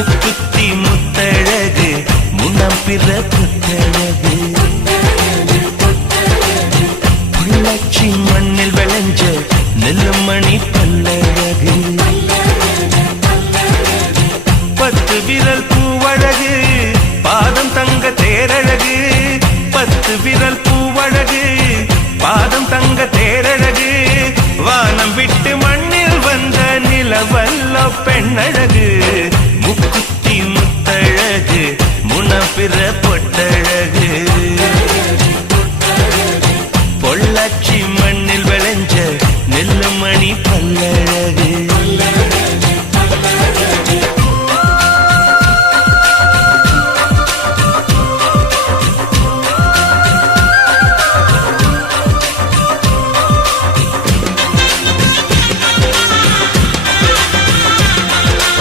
முக்குத்தி முத்தழகு முன்னம் பிற புத்தழகு பொள்ளாச்சி மண்ணில் விளைஞ்ச நெல்லுமணி பல்லழகு 10 விரல் பூவழகு பாதம் தங்க தேரழகு 10 விரல் பூவழகு பாதம் தங்க தேரழகு வானம் விட்டு மண்ணில் வந்த நிலவல்ல பெண்ணழகு முக்குத்தி முத்தழகு முனப்பிற